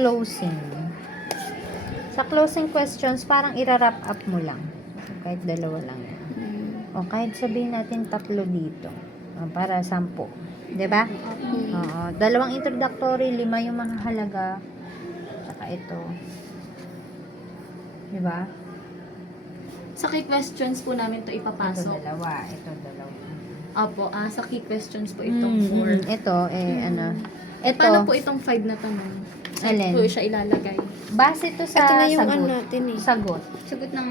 closing. Sa closing questions, parang i-wrap up mo lang. Kahit dalawa lang yan. O kahit sabihin natin 3 dito. Para 10. Diba? Oo. 2 introductory, 5 yung mga halaga. Tsaka ito. Diba? Sa key questions po namin to Ito ipapasok. 2. Ito 2. Opo, sa key questions po itong 4. Ito, ano. Ito, Paano po itong 5 na tanong? Saan Alin? po siya ilalagay? base to sa Ito na yung sagot. ano natin eh. Sagot. Sagot ng...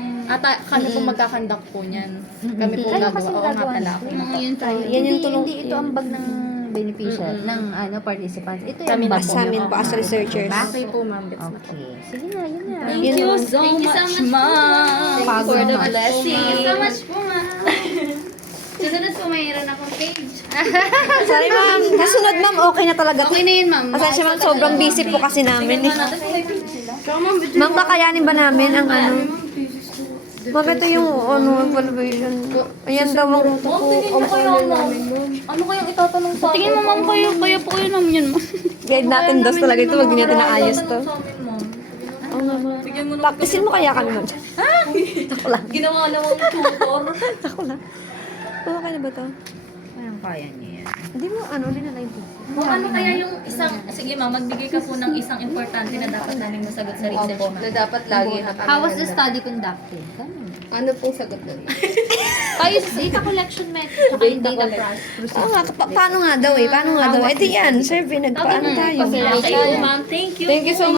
Kami po magkakandak po niyan. Kami po Kayo gagawa. kasi Oo nga gagawa pala. nito. Mga yun tayo. Yan Hindi, yung tulong. hindi ito ang bag ng beneficial, ng participants. Ito Kami yung na bag po. Sa amin po as Oo. researchers. Okay po, ma'am. Gets na po. Okay. Sige na, yun na. Thank Yun you naman. so much, ma'am. Pagod For the naman. blessing. Thank you so much po, ma'am. Susunod po, mayroon akong page. Sorry ma'am. Kasunod ma'am, okay na talaga to. Okay na yun, ma'am. Pasensya ma'am, sobrang busy po kasi namin eh. natin kung may page sila. Ma'am, kakayanin ba namin ang ano? Ma'am, ito yung ano, evaluation. Ayan daw ang Ano kayang itatanong sa akin? Tingin mo, ma'am, kaya po kayo namin yun, ma'am. guide natin dos talaga ito. Wag din natin naayos to. Sa amin, ma'am. Oo nga ma'am. Bigyan mo na. Practicein mo kaya kami ma'am. Ako lang. Ginawa namang tutor. Ako lang. Okay na ba to? Parang kaya niya yan. Hindi mo ano, din na yung pizza. Kung ano kaya yung isang, sige ma'am, magbigay ka po ng isang importante na dapat namin masagot sa research mo. Na dapat lagi How was the study conducted? Ano pong sagot doon? Kayo sa data collection method, tsaka yung data process. Oo nga, paano nga daw eh? Paano nga daw? Eh di yan, survey, nagpaano tayo. Okay, ma'am. Thank you. Thank you so much.